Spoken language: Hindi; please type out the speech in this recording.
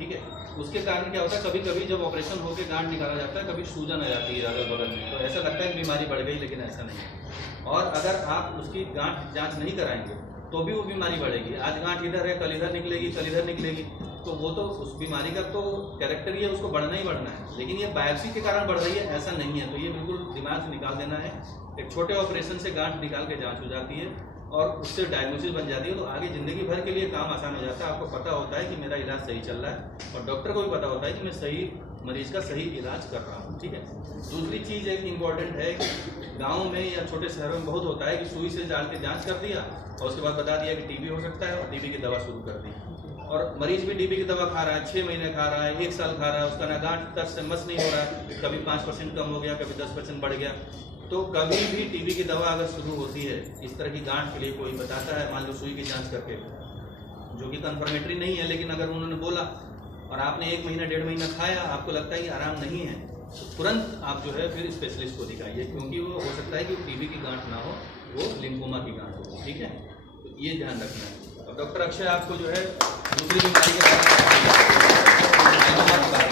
ठीक है। उसके कारण क्या होता है, कभी कभी जब ऑपरेशन होकर गांठ निकाला जाता है, कभी सूजन आ जाती है अगल बगल में, तो ऐसा लगता है बीमारी बढ़ गई, लेकिन ऐसा नहीं है। और अगर आप उसकी गांठ जांच नहीं कराएंगे तो भी वो बीमारी बढ़ेगी। आज गांठ इधर है, कल इधर निकलेगी, कल इधर निकलेगी, तो वो तो उस बीमारी का तो कैरेक्टर ही है, उसको बढ़ना ही बढ़ना है। लेकिन ये बायोप्सी के कारण बढ़ रही है, ऐसा नहीं है। तो ये बिल्कुल दिमाग से निकाल देना है। एक छोटे ऑपरेशन से गांठ निकाल के जांच हो जाती है और उससे डायग्नोसिस बन जाती है, तो आगे ज़िंदगी भर के लिए काम आसान हो जाता है। आपको पता होता है कि मेरा इलाज सही चल रहा है और डॉक्टर को भी पता होता है कि मैं सही मरीज का सही इलाज कर रहा हूँ, ठीक है। दूसरी चीज़ एक इम्पॉर्टेंट है कि गाँव में या छोटे शहरों में बहुत होता है कि सुई से डाल के जाँच कर दिया और उसके बाद बता दिया कि टीबी हो सकता है और टीबी की दवा शुरू कर दी। और मरीज भी टीबी की दवा खा रहा है, 6 महीने खा रहा है, 1 साल खा रहा है, उसका ना गांठ टच से मस नहीं हो रहा है, कभी 5% कम हो गया, कभी 10% बढ़ गया। तो कभी भी टीबी की दवा अगर शुरू होती है, इस तरह की गांठ के लिए कोई बताता है, मान लो सुई की जांच करके, जो कि कन्फर्मेटरी नहीं है, लेकिन अगर उन्होंने बोला और आपने 1 महीना 1.5 महीना खाया, आपको लगता है कि आराम नहीं है, तो तुरंत आप जो है फिर स्पेशलिस्ट को दिखाइए, क्योंकि वो हो सकता है कि टीबी की गांठ ना हो, वो लिम्फोमा की गांठ हो, ठीक है। तो ये ध्यान रखना है। और डॉक्टर अक्षय आपको जो है दूसरी बीमारी के बारे में